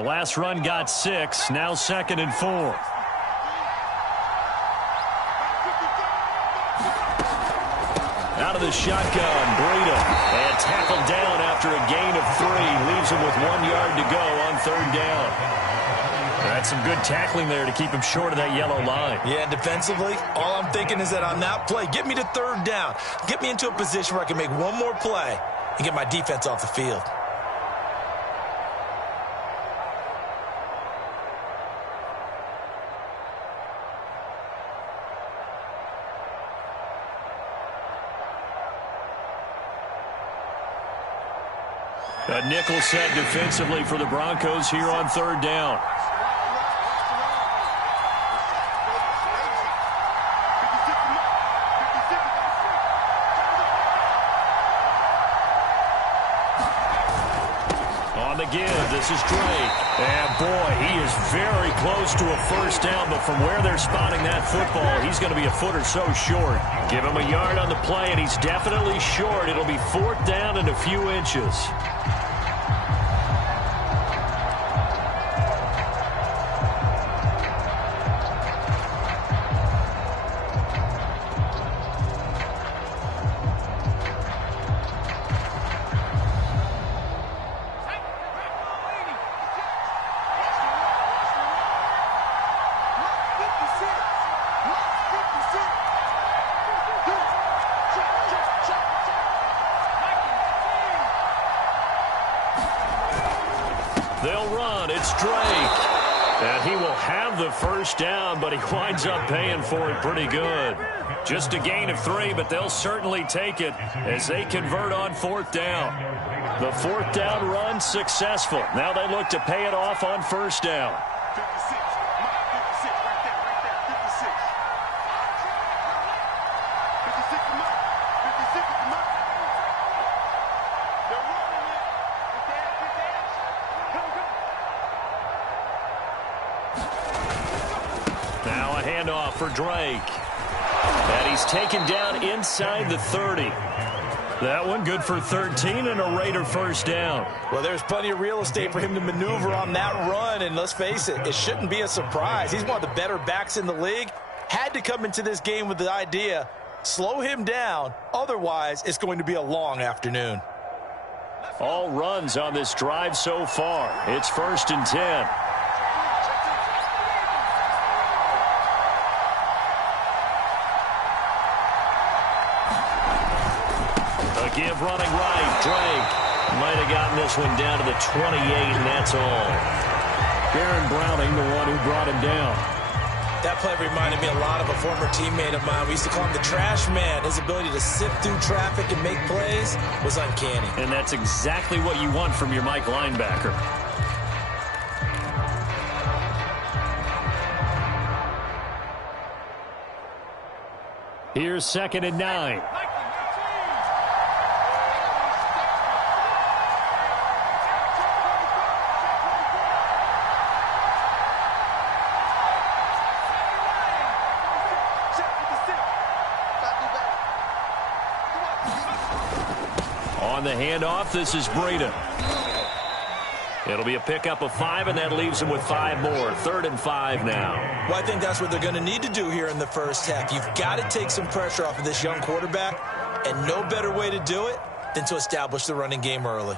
The last run got 6, now 2nd and 4. Out of the shotgun, Breida. And tackled down after a gain of 3. Leaves him with 1 yard to go on 3rd down. That's some good tackling there to keep him short of that yellow line. Yeah, defensively, all I'm thinking is that on that play, get me to 3rd down. Get me into a position where I can make one more play and get my defense off the field. A nickel set defensively for the Broncos here on 3rd down. On the give, this is Drake. And boy, he is very close to a 1st down, but from where they're spotting that football, he's going to be a foot or so short. Give him a yard on the play, and he's definitely short. It'll be 4th down and a few inches. They'll run. It's Drake. And he will have the 1st down, but he winds up paying for it pretty good. Just a gain of 3, but they'll certainly take it as they convert on 4th down. The 4th down run successful. Now they look to pay it off on 1st down. Now a handoff for Drake. And he's taken down inside the 30. That one good for 13 and a Raider 1st down. Well, there's plenty of real estate for him to maneuver on that run, and let's face it, it shouldn't be a surprise. He's one of the better backs in the league. Had to come into this game with the idea, slow him down, otherwise it's going to be a long afternoon. All runs on this drive so far. It's 1st and 10. Give running right. Drake might have gotten this one down to the 28, and that's all. Baron Browning, the one who brought him down. That play reminded me a lot of a former teammate of mine. We used to call him the trash man. His ability to sift through traffic and make plays was uncanny. And that's exactly what you want from your Mike linebacker. Here's 2nd and 9. On the handoff, this is Breida. It'll be a pickup of 5, and that leaves him with 5 more. 3rd and 5 now. Well, I think that's what they're going to need to do here in the 1st half. You've got to take some pressure off of this young quarterback, and no better way to do it than to establish the running game early.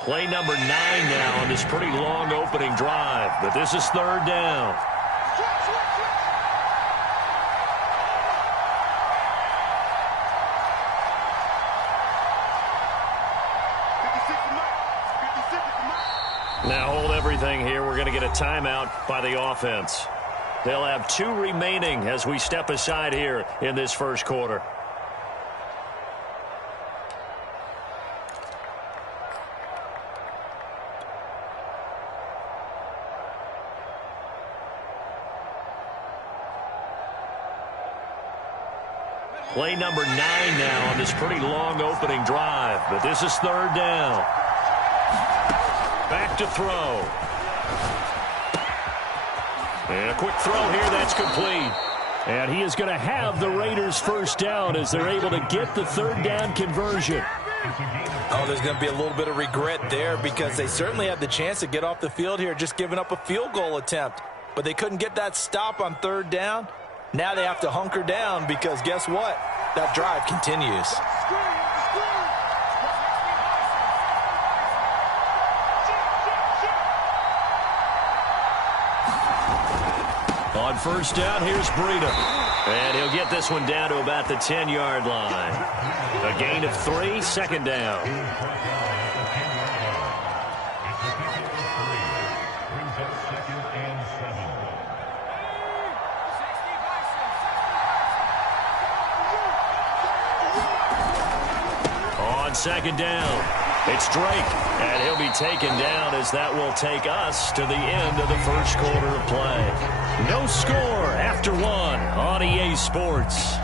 Play number 9 now on this pretty long opening drive, but this is 3rd down. Now hold everything here. We're going to get a timeout by the offense. They'll have 2 remaining as we step aside here in this 1st quarter. Play number 9 now on this pretty long opening drive, but this is 3rd down. Back to throw. And a quick throw here, that's complete. And he is going to have the Raiders' 1st down as they're able to get the 3rd down conversion. Oh, there's going to be a little bit of regret there because they certainly had the chance to get off the field here, just giving up a field goal attempt. But they couldn't get that stop on third down. Now they have to hunker down because guess what? That drive continues. On first down, here's Breida. And he'll get this one down to about the 10-yard line. A gain of 3, second down. On second down, it's Drake. And he'll be taken down as that will take us to the end of the first quarter of play. No score after 1 on EA Sports.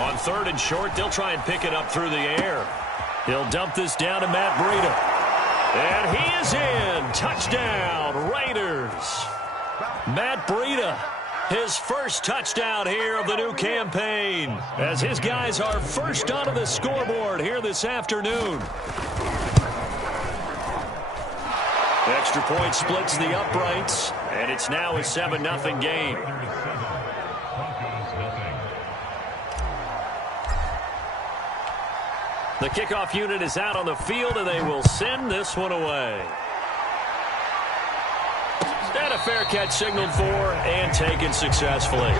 On third and short, they'll try and pick it up through the air. He'll dump this down to Matt Breida. And he is in. Touchdown, Raiders. Matt Breida, his first touchdown here of the new campaign, as his guys are first onto the scoreboard here this afternoon. Extra point splits the uprights, and it's now a 7-0 game. The kickoff unit is out on the field, and they will send this one away. And a fair catch signaled for and taken successfully.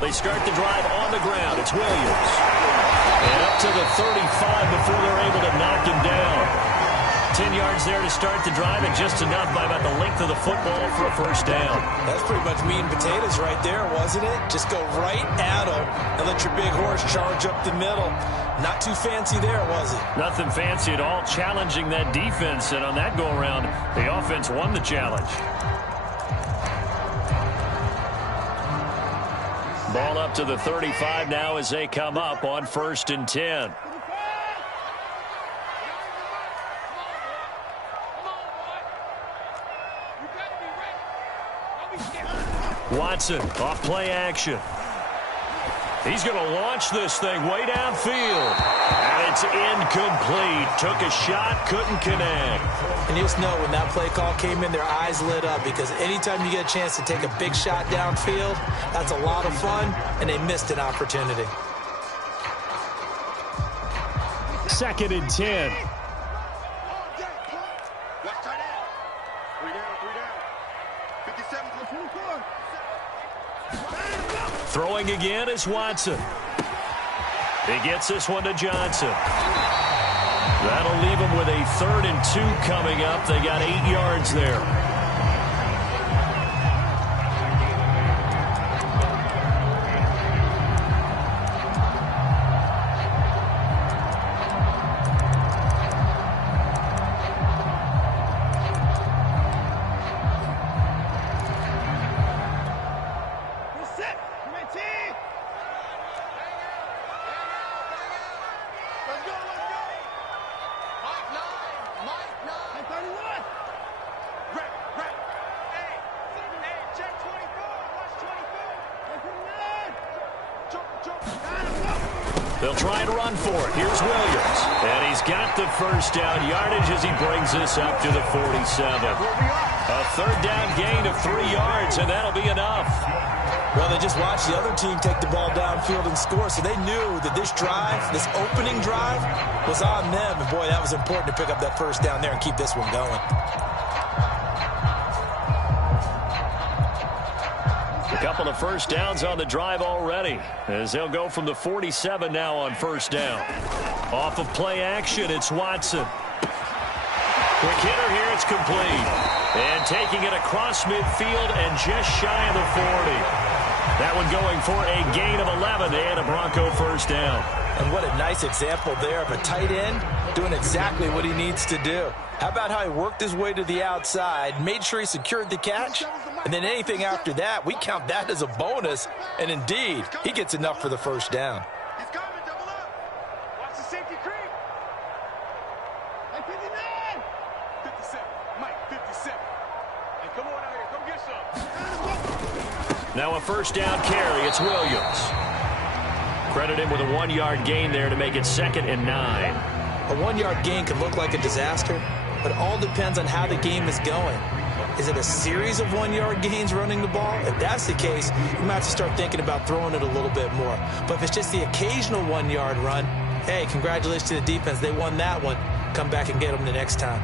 They start the drive on the ground. It's Williams. And up to the 35 before they're able to knock him down. 10 yards there to start the drive, and just enough by about the length of the football for a first down. That's pretty much meat and potatoes right there, wasn't it? Just go right at them and let your big horse charge up the middle. Not too fancy there, was it? Nothing fancy at all, challenging that defense. And on that go-around, the offense won the challenge. Ball up to the 35 now as they come up on 1st and 10. Watson off play action. He's going to launch this thing way downfield. And it's incomplete. Took a shot, couldn't connect. And you just know when that play call came in, their eyes lit up, because anytime you get a chance to take a big shot downfield, that's a lot of fun, and they missed an opportunity. 2nd and 10. Throwing again is Watson. He gets this one to Johnson. That'll leave him with a 3rd and 2 coming up. They got 8 yards there. They'll try and run for it. Here's Williams. And he's got the first down yardage as he brings this up to the 47. A third down gain of 3 yards, and that'll be enough. Well, they just watched the other team take the ball downfield and score, so they knew that this drive, this opening drive, was on them. And, boy, that was important to pick up that first down there and keep this one going. A couple of first downs on the drive already, as they'll go from the 47 now on first down. Off of play action, it's Watson. Quick hitter here, it's complete. And taking it across midfield and just shy of the 40. That one going for a gain of 11 and a Bronco first down. And what a nice example there of a tight end doing exactly what he needs to do. How about how he worked his way to the outside, made sure he secured the catch, and then anything after that, we count that as a bonus. And indeed, he gets enough for the first down. He's coming, double up. Watch the safety creep. Hey, 59. 57. Mike, 57. Hey, come on out here. Come get some. Now a first down carry. It's Williams. Credit him with a 1-yard gain there to make it 2nd and 9. A 1-yard gain can look like a disaster, but it all depends on how the game is going. Is it a series of 1-yard gains running the ball? If that's the case, you might have to start thinking about throwing it a little bit more. But if it's just the occasional 1-yard run, hey, congratulations to the defense. They won that one. Come back and get them the next time.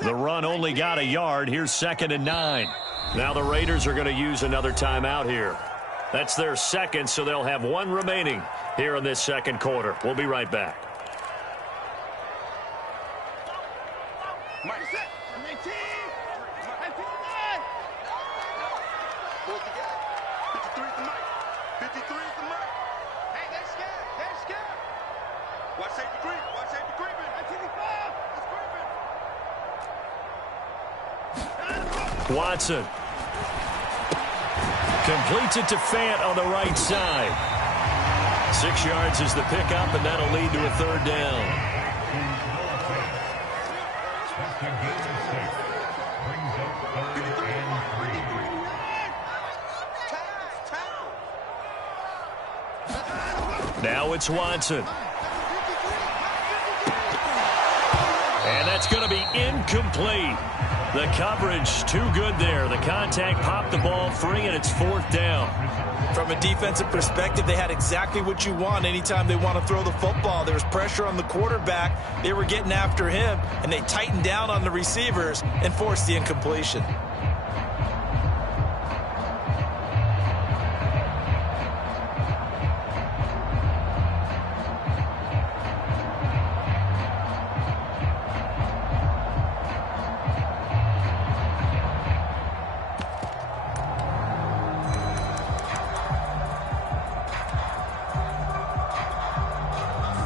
The run only got a yard. Here's 2nd and 9. Now the Raiders are going to use another timeout here. That's their second, so they'll have 1 remaining here in this second quarter. We'll be right back. Mike, 19. 53 is the Mike. 53 is the Mike. Hey, they're scared. They're scared. Watch safety creep. Watch safety creeping. 1985. It's creeping. Watson. Completes it to Fant on the right side. 6 yards is the pickup, and that'll lead to a third down. Now it's Watson. And that's going to be incomplete. The coverage too good there. The contact popped the ball free, and it's 4th down. From a defensive perspective, they had exactly what you want anytime they want to throw the football. There was pressure on the quarterback. They were getting after him, and they tightened down on the receivers and forced the incompletion.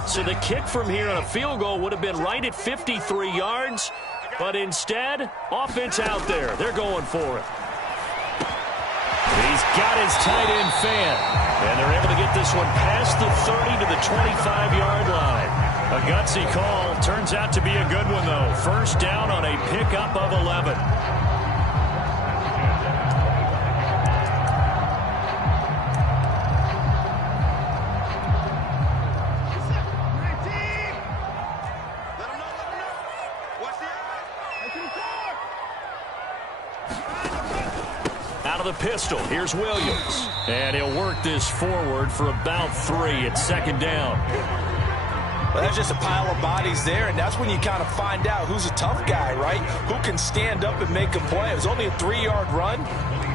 So the kick from here on a field goal would have been right at 53 yards, but instead, offense out there. They're going for it. He's got his tight end Fant, and they're able to get this one past the 30 to the 25-yard line. A gutsy call. Turns out to be a good one, though. First down on a pickup of 11. Out of the pistol, here's Williams. And he'll work this forward for about 3 at 2nd down. Well, that's just a pile of bodies there, and that's when you kind of find out who's a tough guy, right? Who can stand up and make a play. It was only a 3-yard run,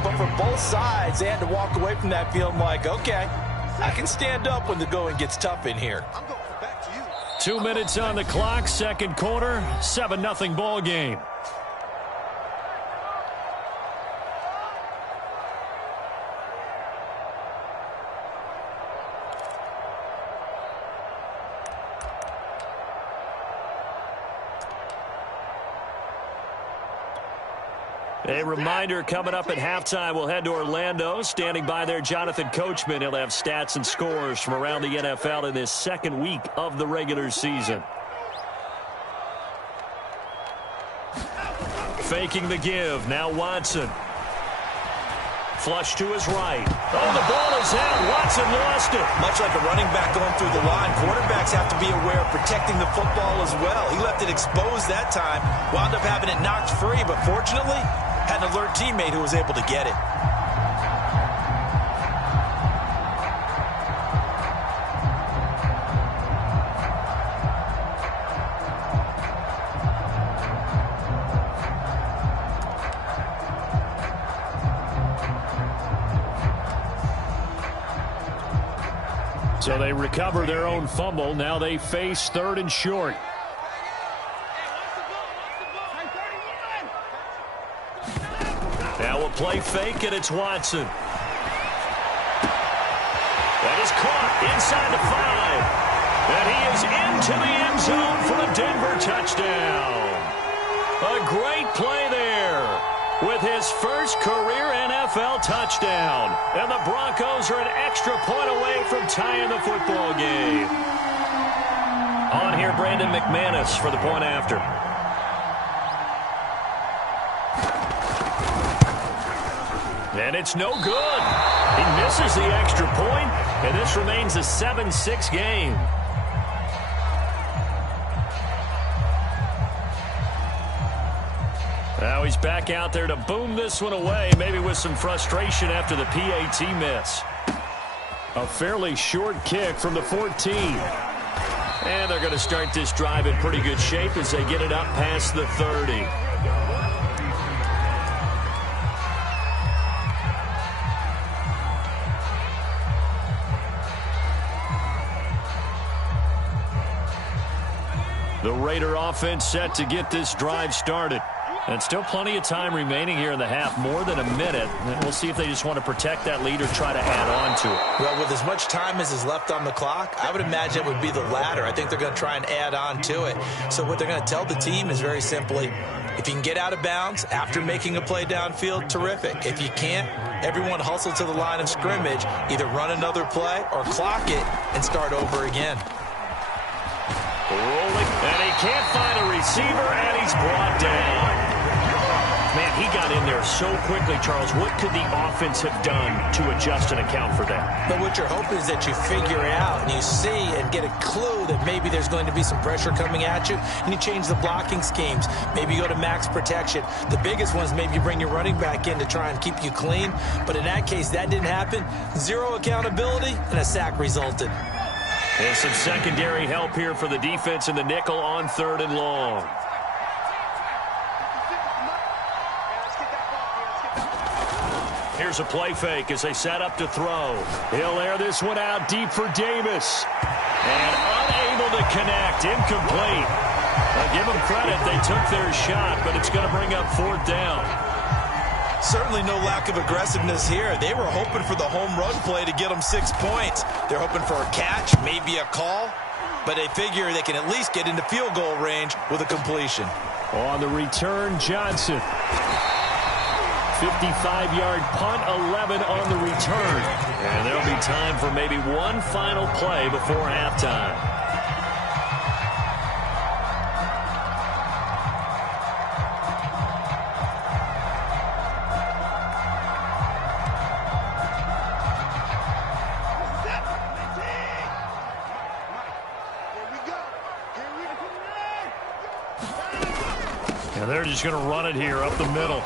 but for both sides, they had to walk away from that feeling like, okay, I can stand up when the going gets tough in here. I'm going back to you. 2 minutes on the clock, second quarter, 7-0 ball game. A reminder, coming up at halftime, we'll head to Orlando. Standing by there, Jonathan Coachman. He'll have stats and scores from around the NFL in this second week of the regular season. faking the give. Now Watson. Flush to his right. Oh, the ball is out. Watson lost it. Much like a running back going through the line, quarterbacks have to be aware of protecting the football as well. He left it exposed that time, wound up having it knocked free, but fortunately, had an alert teammate who was able to get it. So they recover their own fumble. Now they face 3rd and short. Now a play fake, and it's Watson. That is caught inside the 5. And he is into the end zone for a Denver touchdown. A great play there with his first career NFL touchdown. And the Broncos are an extra point away from tying the football game. On here, Brandon McManus for the point after. And it's no good. He misses the extra point, and this remains a 7-6 game. Now he's back out there to boom this one away, maybe with some frustration after the PAT miss. A fairly short kick from the 14. And they're going to start this drive in pretty good shape as they get it up past the 30. The Raider offense set to get this drive started. And still plenty of time remaining here in the half, more than a minute. And we'll see if they just want to protect that lead or try to add on to it. Well, with as much time as is left on the clock, I would imagine it would be the latter. I think they're going to try and add on to it. So what they're going to tell the team is very simply, if you can get out of bounds after making a play downfield, terrific. If you can't, everyone hustle to the line of scrimmage, either run another play or clock it and start over again. Rolling, and he can't find a receiver, and he's brought down. Man, he got in there so quickly, Charles. What could the offense have done to adjust and account for that? But what you're hoping is that you figure it out and you see and get a clue that maybe there's going to be some pressure coming at you, and you change the blocking schemes. Maybe you go to max protection. The biggest one is maybe you bring your running back in to try and keep you clean. But in that case, that didn't happen. Zero accountability, and a sack resulted. And some secondary help here for the defense in the nickel on 3rd and long. Here's a play fake as they set up to throw. He'll air this one out deep for Davis. And unable to connect. Incomplete. I'll give them credit. They took their shot, but it's going to bring up 4th down. Certainly no lack of aggressiveness here. They were hoping for the home run play to get them 6 points. They're hoping for a catch, maybe a call, but they figure they can at least get into field goal range with a completion. On the return, Johnson. 55-yard punt, 11 on the return. And there'll be time for maybe one final play before halftime. And they're just going to run it here up the middle.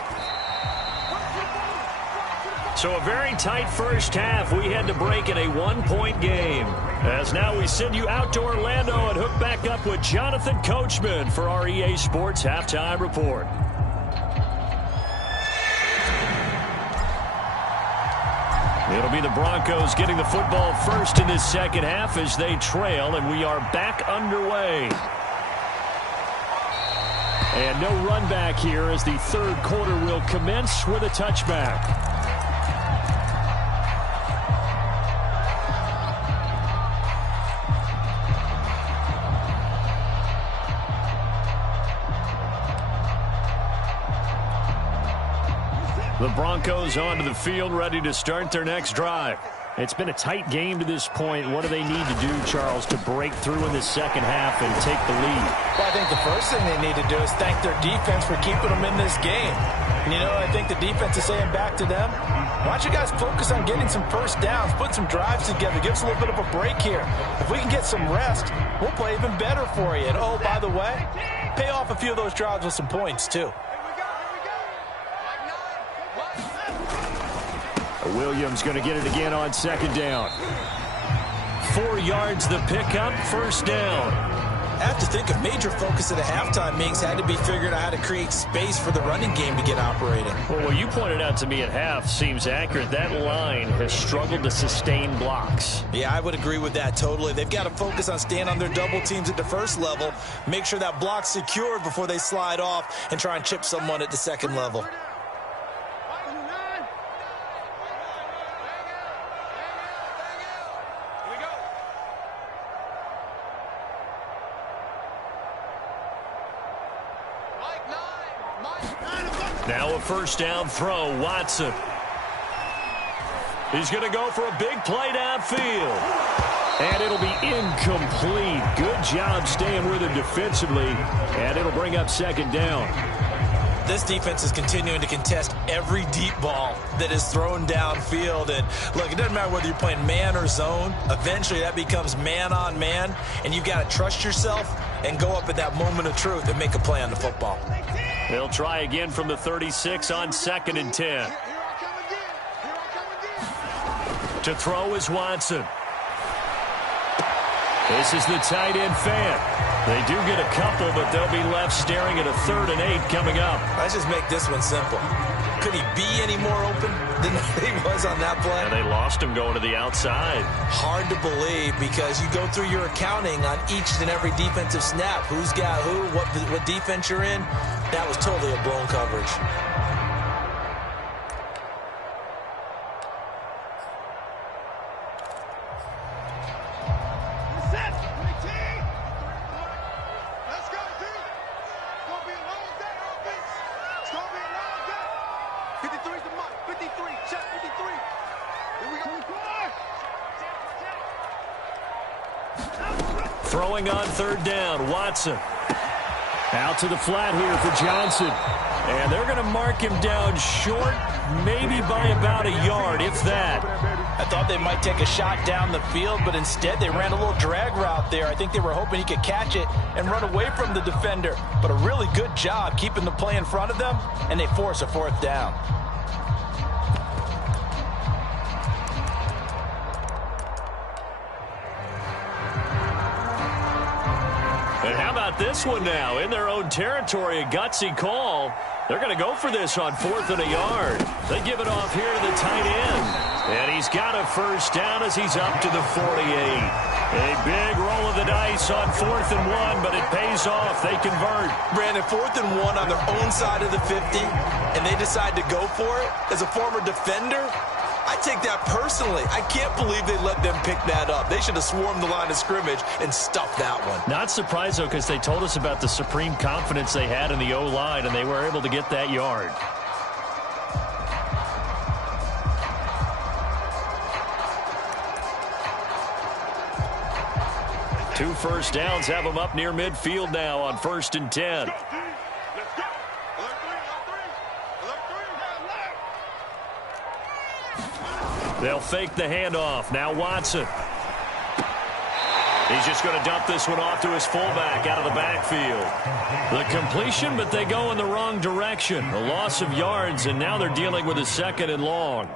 So a very tight first half. We had to break in a 1-point game. As now we send you out to Orlando and hook back up with Jonathan Coachman for our EA Sports Halftime Report. It'll be the Broncos getting the football first in this second half as they trail, and we are back underway. And no run back here as the 3rd quarter will commence with a touchback. The Broncos onto the field, ready to start their next drive. It's been a tight game to this point. What do they need to do, Charles, to break through in the second half and take the lead? Well, I think the first thing they need to do is thank their defense for keeping them in this game. And, you know, I think the defense is saying back to them, why don't you guys focus on getting some first downs, putting some drives together, give us a little bit of a break here. If we can get some rest, we'll play even better for you. And, oh, by the way, pay off a few of those drives with some points, too. Williams going to get it again on second down. 4 yards the pickup, first down. I have to think a major focus at the halftime, Mings, had to be figuring out how to create space for the running game to get operating. Well, what you pointed out to me at half seems accurate. That line has struggled to sustain blocks. Yeah, I would agree with that totally. They've got to focus on staying on their double teams at the first level, make sure that block's secured before they slide off and try and chip someone at the second level. Now a first down throw, Watson. He's going to go for a big play downfield. And it'll be incomplete. Good job staying with him defensively. And it'll bring up second down. This defense is continuing to contest every deep ball that is thrown downfield. And look, it doesn't matter whether you're playing man or zone. Eventually that becomes man on man. And you've got to trust yourself and go up at that moment of truth and make a play on the football. They'll try again from the 36 on 2nd and 10. To throw is Watson. This is the tight end fan. They do get a couple, but they'll be left staring at a 3rd and 8 coming up. Let's just make this one simple. Could he be any more open than he was on that play? And they lost him going to the outside. Hard to believe because you go through your accounting on each and every defensive snap. Who's got who, what defense you're in. That was totally a blown coverage. Throwing on 3rd down, Watson. Out to the flat here for Johnson. And they're going to mark him down short, maybe by about a yard, if that. I thought they might take a shot down the field, but instead they ran a little drag route there. I think they were hoping he could catch it and run away from the defender. But a really good job keeping the play in front of them, and they force a 4th down. And how about this one now? In their own territory, a gutsy call. They're going to go for this on 4th and a yard. They give it off here to the tight end. And he's got a first down as he's up to the 48. A big roll of the dice on 4th and 1, but it pays off. They convert. Brandon, 4th and 1 on their own side of the 50, and they decide to go for it. As a former defender, I take that personally. I can't believe they let them pick that up. They should have swarmed the line of scrimmage and stuffed that one. Not surprised, though, because they told us about the supreme confidence they had in the O-line, and they were able to get that yard. Two first downs have them up near midfield now on 1st and 10. They'll fake the handoff. Now Watson. He's just going to dump this one off to his fullback out of the backfield. The completion, but they go in the wrong direction. A loss of yards, and now they're dealing with a 2nd and long.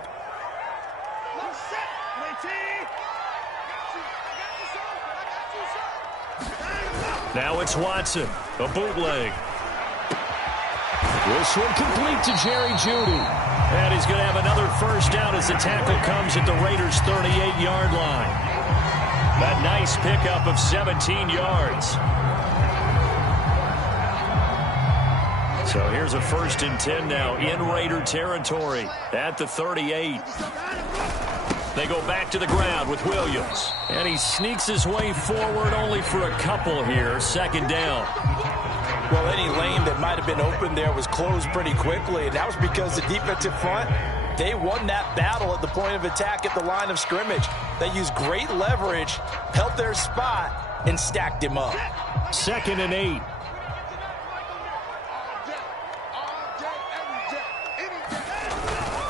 Now it's Watson. A bootleg. This one complete to Jerry Jeudy. And he's going to have another first down as the tackle comes at the Raiders' 38-yard line. That nice pickup of 17 yards. So here's a 1st and 10 now in Raider territory at the 38. They go back to the ground with Williams. And he sneaks his way forward only for a couple here. 2nd down. Well, any lane that might have been open there was closed pretty quickly, and that was because the defensive front They won that battle at the point of attack at the line of scrimmage. They used great leverage, held their spot, and stacked him up. 2nd and 8.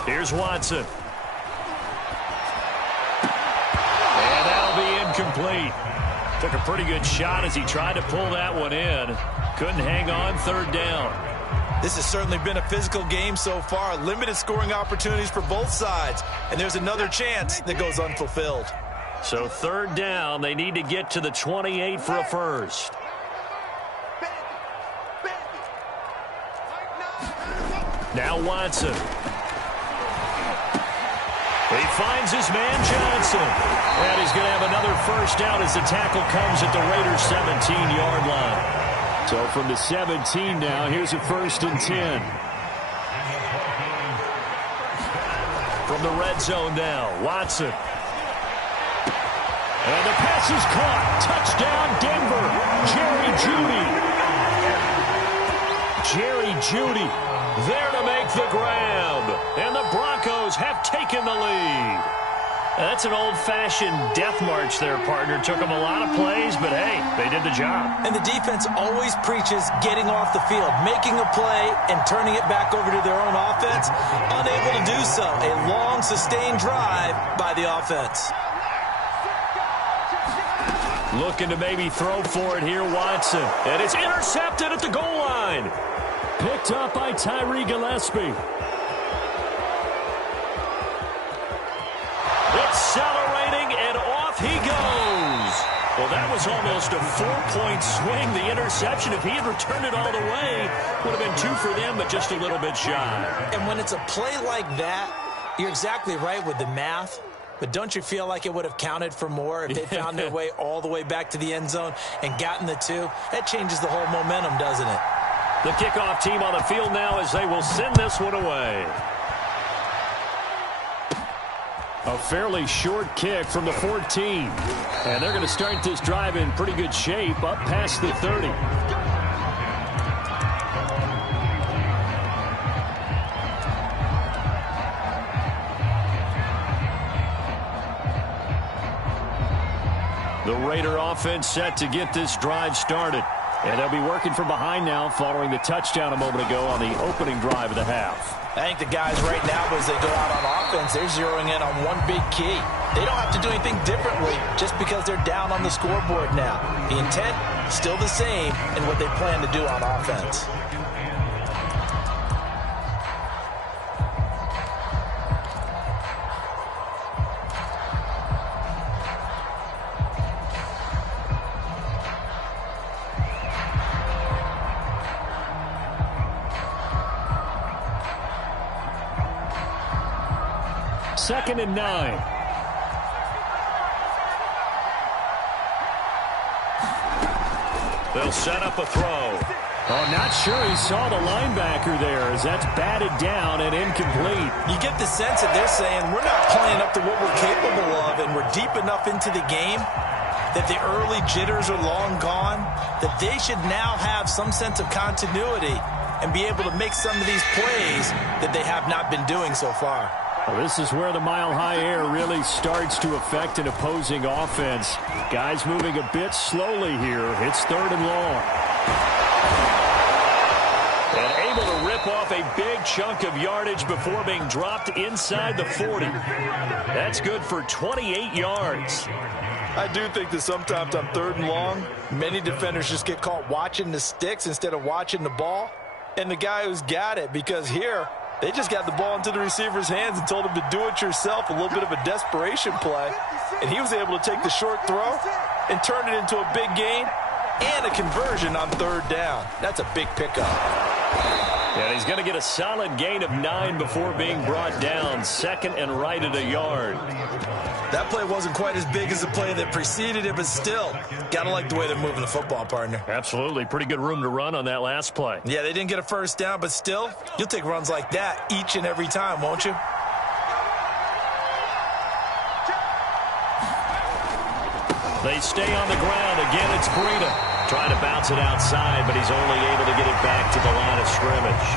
Here's Watson. And that'll be incomplete. Took a pretty good shot as he tried to pull that one in. Couldn't hang on. 3rd down. This has certainly been a physical game so far. Limited scoring opportunities for both sides. And there's another chance that goes unfulfilled. So 3rd down. They need to get to the 28 for a first. Now Watson. He finds his man Johnson. And he's going to have another first down as the tackle comes at the Raiders' 17-yard line. So from the 17 now, here's a 1st and 10. From the red zone now, Watson. And the pass is caught. Touchdown, Denver. Jerry Jeudy there to make the grab. And the Broncos have taken the lead. That's an old-fashioned death march there, partner. Took them a lot of plays, but hey, they did the job. And the defense always preaches getting off the field, making a play, and turning it back over to their own offense. Unable to do so. A long, sustained drive by the offense. Looking to maybe throw for it here, Watson. And it's intercepted at the goal line. Picked up by Tyree Gillespie. Accelerating, and off he goes. Well, that was almost a 4-point swing. The interception, if he had returned it all the way, would have been 2 for them, but just a little bit shy. And when it's a play like that, you're exactly right with the math. But don't you feel like it would have counted for more if they found their way all the way back to the end zone and gotten the 2? That changes the whole momentum, doesn't it? The kickoff team on the field now as they will send this one away. A fairly short kick from the 14. And they're going to start this drive in pretty good shape up past the 30. The Raider offense set to get this drive started. And they'll be working from behind now following the touchdown a moment ago on the opening drive of the half. I think the guys right now, as they go out on offense, they're zeroing in on one big key. They don't have to do anything differently just because they're down on the scoreboard now. The intent, still the same in what they plan to do on offense. Second and 9. They'll set up a throw. Oh, not sure he saw the linebacker there as that's batted down and incomplete. You get the sense that they're saying we're not playing up to what we're capable of, and we're deep enough into the game that the early jitters are long gone, that they should now have some sense of continuity and be able to make some of these plays that they have not been doing so far. Well, this is where the mile-high air really starts to affect an opposing offense. Guys moving a bit slowly here. It's 3rd and long. And able to rip off a big chunk of yardage before being dropped inside the 40. That's good for 28 yards. I do think that sometimes on 3rd and long, many defenders just get caught watching the sticks instead of watching the ball. And the guy who's got it, because here, they just got the ball into the receiver's hands and told him to do it yourself, a little bit of a desperation play. And he was able to take the short throw and turn it into a big gain and a conversion on 3rd down. That's a big pickup. And he's going to get a solid gain of 9 before being brought down. 2nd and right at a yard. That play wasn't quite as big as the play that preceded it, but still, got to like the way they're moving the football, partner. Absolutely. Pretty good room to run on that last play. Yeah, they didn't get a first down, but still, you'll take runs like that each and every time, won't you? They stay on the ground. Again, it's Breida. Trying to bounce it outside, but he's only able to get it back to the line of scrimmage.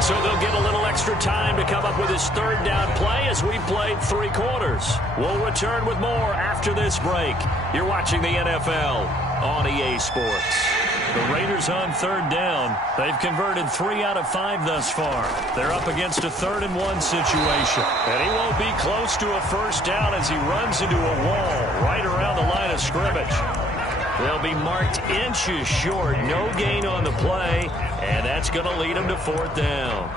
So they'll get a little extra time to come up with his third down play as we played 3 quarters. We'll return with more after this break. You're watching the NFL on EA Sports. The Raiders on third down. They've converted 3 out of 5 thus far. They're up against a 3rd and 1 situation. And he won't be close to a first down as he runs into a wall right around the line of scrimmage. They'll be marked inches short. No gain on the play, and that's going to lead them to 4th down.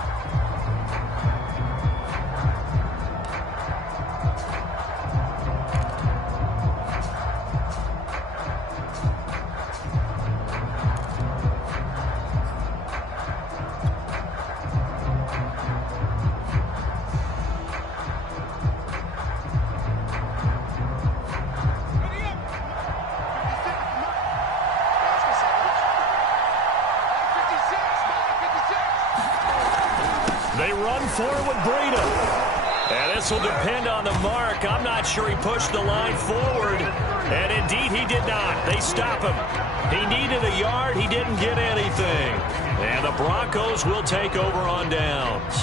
They run forward, Breida. And this will depend on the mark. I'm not sure he pushed the line forward. And indeed, he did not. They stop him. He needed a yard. He didn't get anything. And the Broncos will take over on downs.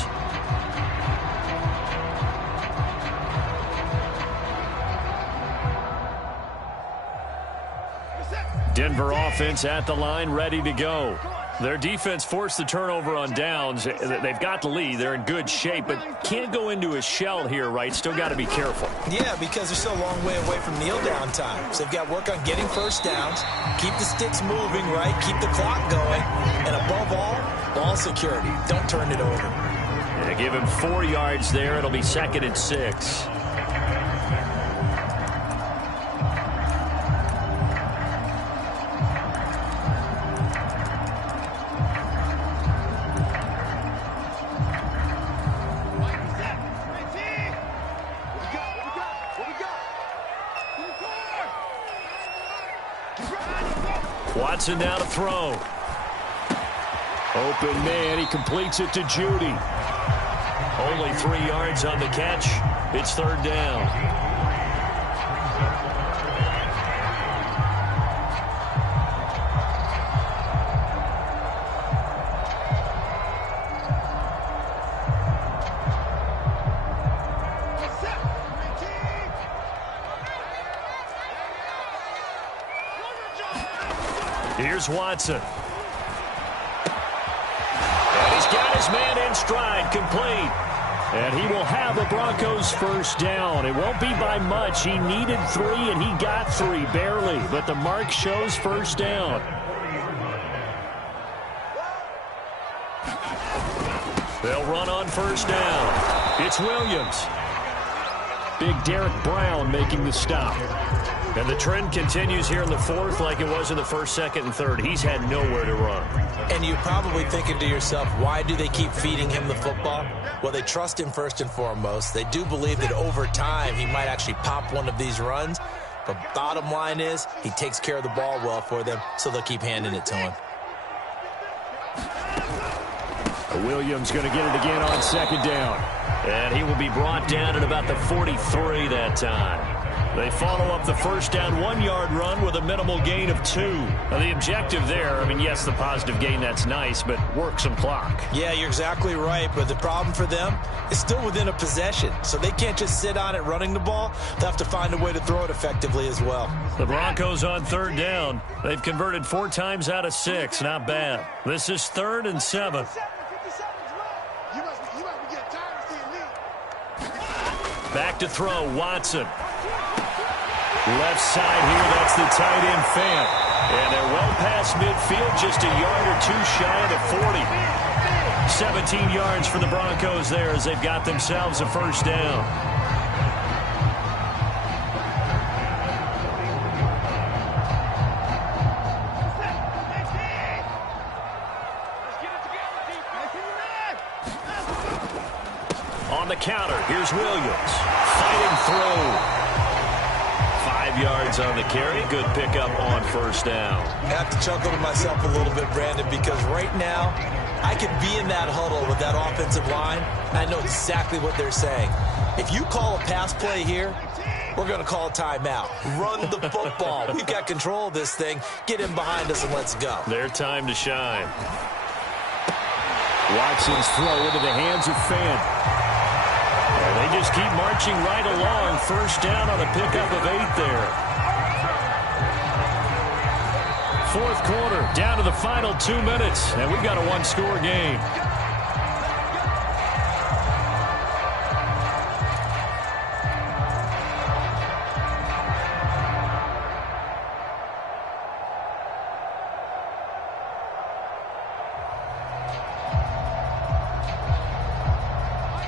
Denver offense at the line, ready to go. Their defense forced the turnover on downs. They've got the lead. They're in good shape, but can't go into a shell here, right? Still got to be careful. Yeah, because they're still a long way away from kneel-down time. So they've got to work on getting first downs, keep the sticks moving, right? Keep the clock going. And above all, ball security. Don't turn it over. Yeah, give him 4 yards there. It'll be 2nd and 6. Watson now to throw. Open man, he completes it to Judy. Only 3 yards on the catch. It's 3rd down. Here's Watson. And he's got his man in stride, complete. And he will have the Broncos first down. It won't be by much. He needed 3, and he got 3, barely. But the mark shows first down. They'll run on first down. It's Williams. Big Derek Brown making the stop. And the trend continues here in the 4th like it was in the 1st, 2nd, and 3rd. He's had nowhere to run. And you're probably thinking to yourself, why do they keep feeding him the football? Well, they trust him first and foremost. They do believe that over time he might actually pop one of these runs. But bottom line is he takes care of the ball well for them, so they'll keep handing it to him. Williams going to get it again on 2nd down. And he will be brought down at about the 43 that time. They follow up the first down 1-yard run with a minimal gain of 2. Now, the objective there, I mean, yes, the positive gain, that's nice, but work some clock. Yeah, you're exactly right, but the problem for them is still within a possession, so they can't just sit on it running the ball. They'll have to find a way to throw it effectively as well. The Broncos on 3rd down. They've converted 4 times out of 6. Not bad. This is 3rd and 7. Back to throw, Watson. Left side here, that's the tight end Fant. And they're well past midfield, just a yard or 2 shy of the 40. 17 yards for the Broncos there as they've got themselves a first down. On the counter, here's Williams. Fighting through. 5 yards on the carry. Good pickup on first down. I have to chuckle to myself a little bit, Brandon, because right now I could be in that huddle with that offensive line. I know exactly what they're saying. If you call a pass play here, we're going to call a timeout. Run the football. We've got control of this thing. Get in behind us and let's go. Their time to shine. Watson's throw into the hands of Fant. And they just keep marching right along. First down on a pickup of 8 there. Fourth quarter, down to the final 2 minutes, and we've got a one-score game.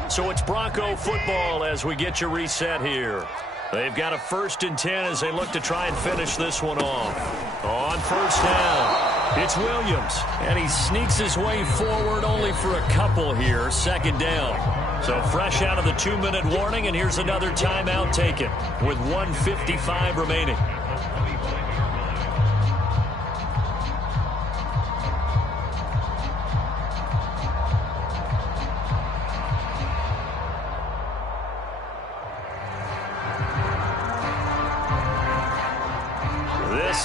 So it's Bronco football as we get you reset here. They've got a 1st and 10 as they look to try and finish this one off. On first down, it's Williams, and he sneaks his way forward only for a couple here, 2nd down. So fresh out of the 2-minute warning, and here's another timeout taken with 1:55 remaining.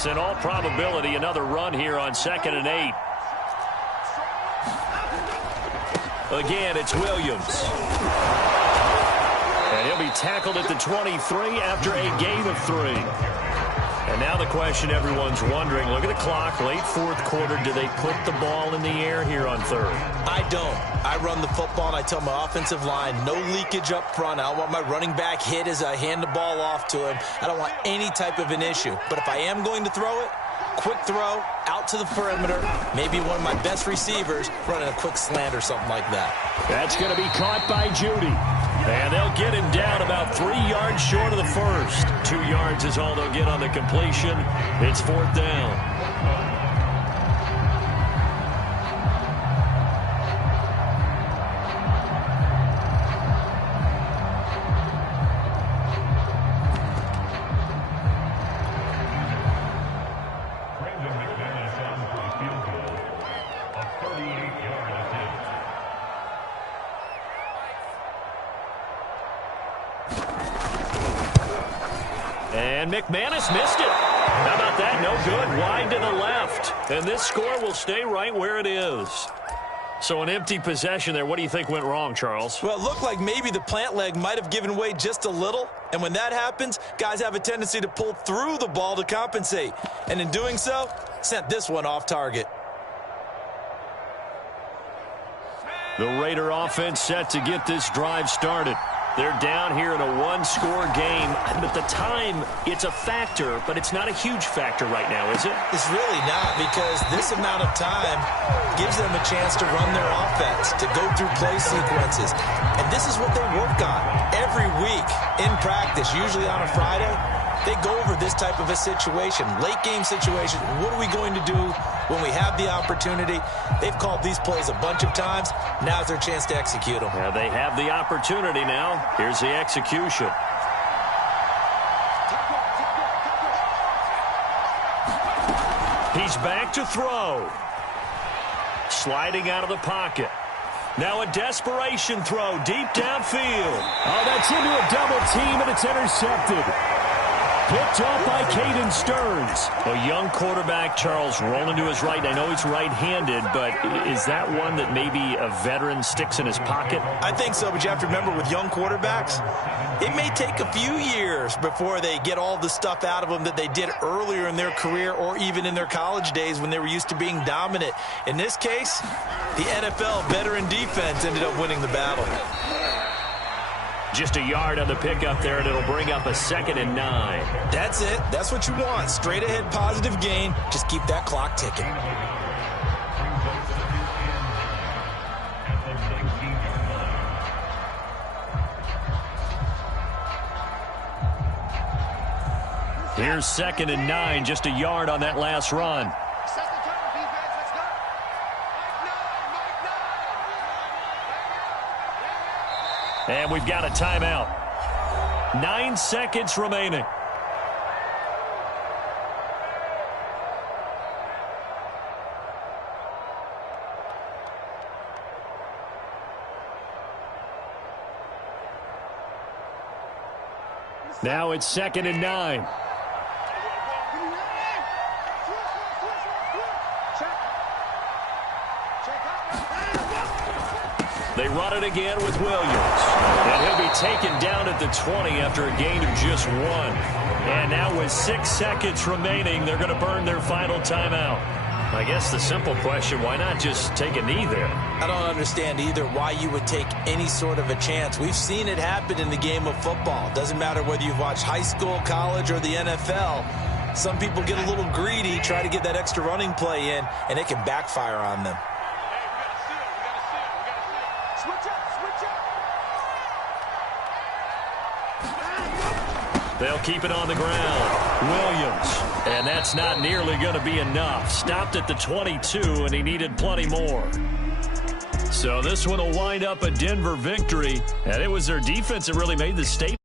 In all probability, another run here on 2nd and 8. Again, it's Williams. And he'll be tackled at the 23 after a gain of 3. And now the question everyone's wondering, look at the clock, late 4th quarter, do they put the ball in the air here on 3rd? I don't. I run the football, and I tell my offensive line, no leakage up front. I don't want my running back hit as I hand the ball off to him. I don't want any type of an issue. But if I am going to throw it, quick throw, out to the perimeter, maybe one of my best receivers running a quick slant or something like that. That's going to be caught by Judy. And they'll get him down about 3 yards short of the first. 2 yards is all they'll get on the completion. It's 4th down. And McManus missed it. How about that? No good. Wide to the left. And this score will stay right where it is. So an empty possession there. What do you think went wrong, Charles? Well, it looked like maybe the plant leg might have given way just a little. And when that happens, guys have a tendency to pull through the ball to compensate. And in doing so, sent this one off target. The Raider offense set to get this drive started. They're down here in a one-score game. At the time, it's a factor, but it's not a huge factor right now, is it? It's really not, because this amount of time gives them a chance to run their offense, to go through play sequences. And this is what they work on every week in practice, usually on a Friday. They go over this type of a situation, late game situation. What are we going to do when we have the opportunity? They've called these plays a bunch of times. Now's their chance to execute them. Yeah, they have the opportunity now. Here's the execution. He's back to throw. Sliding out of the pocket. Now a desperation throw deep downfield. Oh, that's into a double team, and it's intercepted. Picked off by Caden Stearns. A young quarterback, Charles, rolling to his right. I know he's right-handed, but is that one that maybe a veteran sticks in his pocket? I think so, but you have to remember with young quarterbacks, it may take a few years before they get all the stuff out of them that they did earlier in their career or even in their college days when they were used to being dominant. In this case, the NFL veteran defense ended up winning the battle. Just a yard on the pickup there, and it'll bring up a 2nd and 9. That's it. That's what you want. Straight ahead positive gain. Just keep that clock ticking. Here's 2nd and 9, just a yard on that last run. And we've got a timeout. 9 seconds remaining. Now it's 2nd and 9. run it again with Williams. And he'll be taken down at the 20 after a gain of just 1. And now with 6 seconds remaining, they're going to burn their final timeout. I guess the simple question, why not just take a knee there? I don't understand either why you would take any sort of a chance. We've seen it happen in the game of football. Doesn't matter whether you've watched high school, college, or the NFL. Some people get a little greedy, try to get that extra running play in, and it can backfire on them. They'll keep it on the ground. Williams. And that's not nearly going to be enough. Stopped at the 22, and he needed plenty more. So this one will wind up a Denver victory. And it was their defense that really made the statement.